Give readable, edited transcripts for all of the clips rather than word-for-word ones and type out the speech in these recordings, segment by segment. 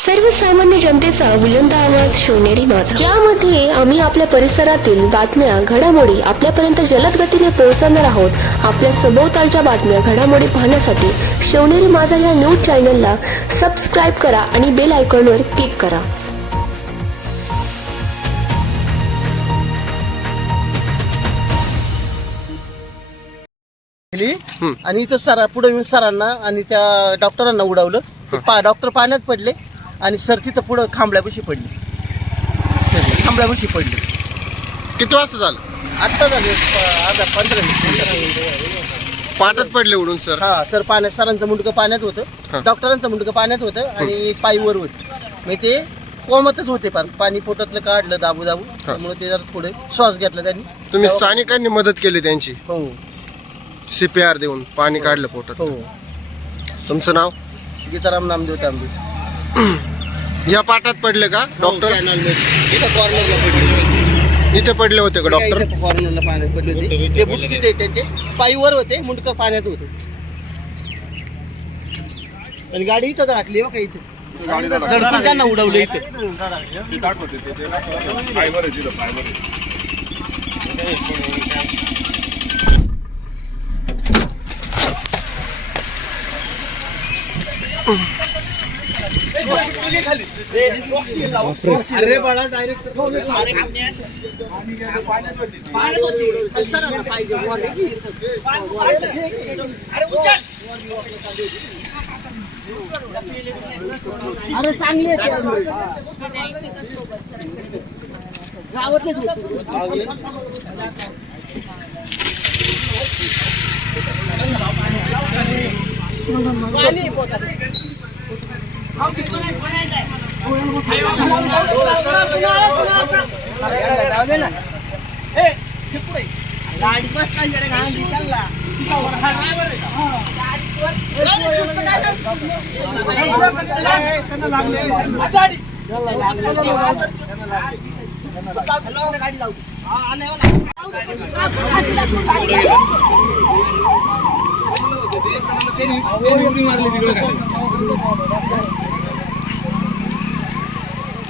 सर्वसामान्य जनतेचा बुलंद आवाज शिवनेरी माझा, ज्यामध्ये आम्ही आपल्या परिसरातील बातम्या घडामोडी आपल्यापर्यंत जलद गतीने पोहोचवणार आहोत। आपल्या सभोवतालच्या बातम्या घडामोडी पाहण्यासाठी शिवनेरी माझा या न्यूज चॅनलला सबस्क्राईब करा आणि बेल आयकॉनवर क्लिक करा। आणि इथं पुढे येऊन सरांना आणि त्या डॉक्टरांना उडवलं। डॉक्टर पाण्यात पडले आणि सर तिथं पुढे खांबल्यापाशी पडले। किती वाजता झालं? आता झाले 15 मिनिट पाटात पडले उडून सर? हा सर पाण्यात, सरांचं मुंडकं पाण्यात होतं, डॉक्टरांचं मुंडकं पाण्यात होतं आणि पायीवर होतं। मग ते कोमतच होते, पाणी पोटातलं काढलं दाबू त्यामुळे ते जरा थोडे श्वास घेतला त्यांनी। तुम्ही स्थानिकांनी मदत केली त्यांची? हो, CPR देऊन पाणी काढलं पोटात? हो। तुमचं नाव? गीताराम नामदेव तांबे। या पाटात पडले का डॉक्टर? इथं कॉर्नरला पडले। इथे पडले होते का डॉक्टर? कॉर्नरला पाण्यात पडले होते, ते बुट तिथे त्यांचे पायीवर होते, मुंडकं पाण्यात होते आणि गाडी इथं टाकली बघा। इथे धडकून त्यांना उडवलं इथे। अरे बाळा डायरेक्ट अरे चांगले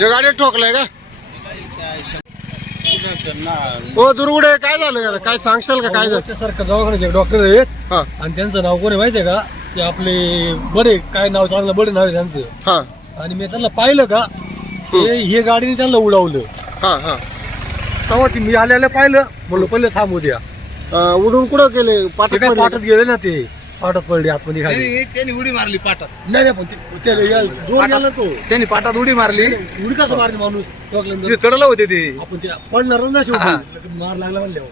गाडी ठोकलाय का? हो दुर्गुडे, काय झालं यार? काय सांगशाल का? काय झालं? सरकार दवाखान्याचे डॉक्टर आहेत हा आणि त्यांचं नाव कोणी माहितीये का? ते आपले बडे, काय नाव, चांगलं बडे नाव आहे त्यांचं। हा आणि मी त्यांना पाहिलं का, हे गाडीने त्यांना उडवलं। हा हा तेव्हा मी आल्याला पाहिलं, म्हणलं पहिले थांबू द्या। उडून कुठं गेले? पाटात गेले ना, ते पाटात पडले आतमध्ये खाली। त्यांनी उडी मारली पाटात? नाही पण जोर गेला तो, त्यांनी पाटात उडी मारली। उडी कसं मारली माणूस? कडला होते ते, आपण ते पडणार ना शेवटी, मार लागला म्हणल्यावर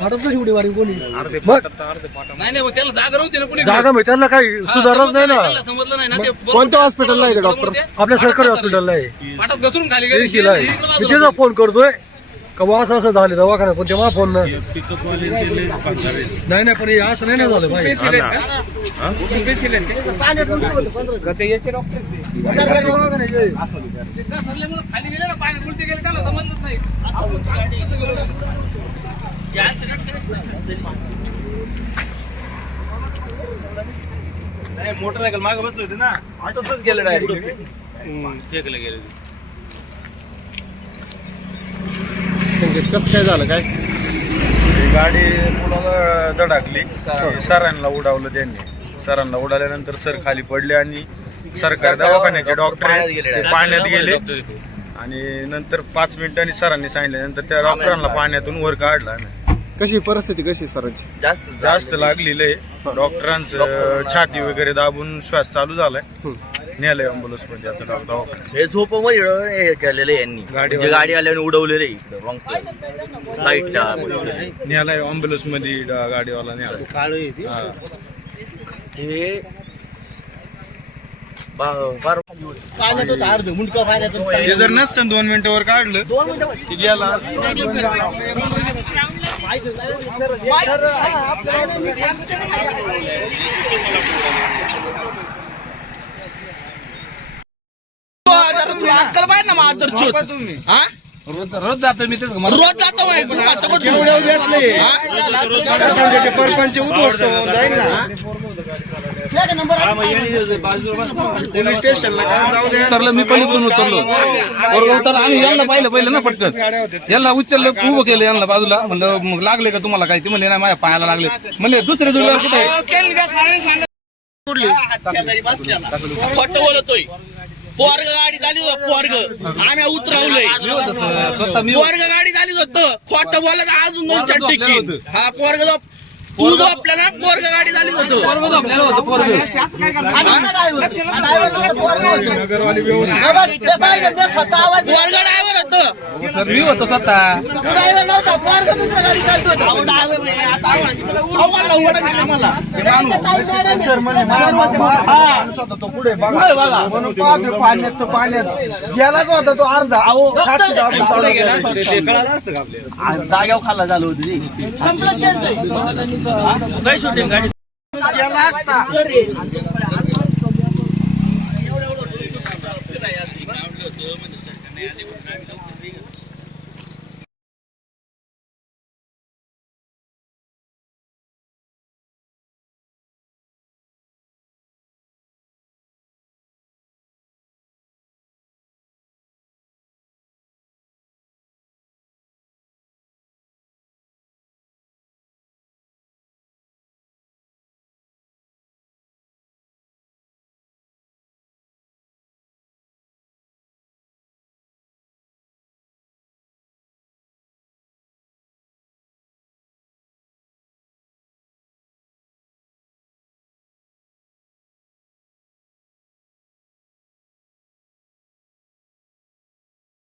पाटात कशी उडी मारली कोणी? नाही नाही, त्याला जागा होती ना, कुणी जागा माहिती त्याला काही सुधारच नाही ना। समजलं नाही ना ते कोणत्या हॉस्पिटलला आहे डॉक्टर? आपल्या सरकारी हॉस्पिटलला आहे, पाटात घसरून खाली देशीला आहे। मी त्याचा फोन करतोय का बा असं झालं दवाखान्यात, पण तेव्हा फोन नाही पण हे असं नाही झालं भाई। खाली गेले ना, पाण्यात उलटी गेले, त्याला समजलंच नाही। मोटरसायकल मागे बसले होते ना, ऑटोच गेलं डायरेक्ट चेकला गेले। कसं काय झालं? काय गाडी मुलाला धडकली, सरांना उडवलं त्यांनी। सरांना उडवल्यानंतर सर खाली पडले आणि सरकारी दवाखान्याचे डॉक्टर पाण्यात गेले आणि नंतर 5 मिनिटांनी सरांनी सांगितल्यानंतर त्या डॉक्टरांना पाण्यातून वर काढला। कशी परिस्थिती कशी सरांची? जास्त लागलेलं आहे, डॉक्टरांचं छाती वगैरे दाबून श्वास चालू झालाय, नेलंय अँब्युलन्स मध्ये आता दवाखान्यात। हे झोपमध्ये हे केलेलं यांनी, गाडी आल्याने उडवलेलं आहे रॉंग साईडला, नेलाय अँब्युलन्स मध्ये गाडीवाला नेला। हे पाण्यात होतं अर्ध मुंडकं पाण्यात। ते जर नसतं 2 मिनिटावर काढलं, 2 मिनिटं की गेला। अक्कल पाहिजे ना माधुरचोत तुम्ही हा रोज जातो मी रोज जातो परपंच उद्ध्वस्त होऊन जाईल ना. पोलीस स्टेशनला कारण जाऊ द्या. उतरलं मी पलीकडून उतरलो बरोबर उतर आम्ही यांना पाहिलं पहिलं ना पटकन यांना उचललं उभं केलं यांना बाजूला म्हणलं मग लागले का तुम्हाला काय ते म्हणले नाही माझ्या पायाला लागले म्हणले दुसरे जोडीदार कुठे आहे? शेजारी बसल्याला खोटं बोलतोय. पोरग गाडी झाली होत पोरग आम्ही उतरवलंय. स्वतः मी पोरग गाडी झाली होत खोटं बोलत अजून 2-4 टिकी. हा पोरग तू जो आपल्याला पोरग गाडी झाली होतं. पोरगं झोपलेलं होतं पोरगं. पोरग ड्रायव्हर होतं. सर मी होतो स्वतः ड्रायव्हर नव्हता पोरग दुसऱ्या गाडी चालतो होता. अहो ड्रायव्हर आता आम्हाला उघड नाही आम्हाला. पुढे बघा म्हणून पाहतो पाण्यात गेलाच होता तो अर्धा. अहो जाग्यावर खाल्ला झालं होती संपलं त्यांचं. शूटिंग गाडी गेला असता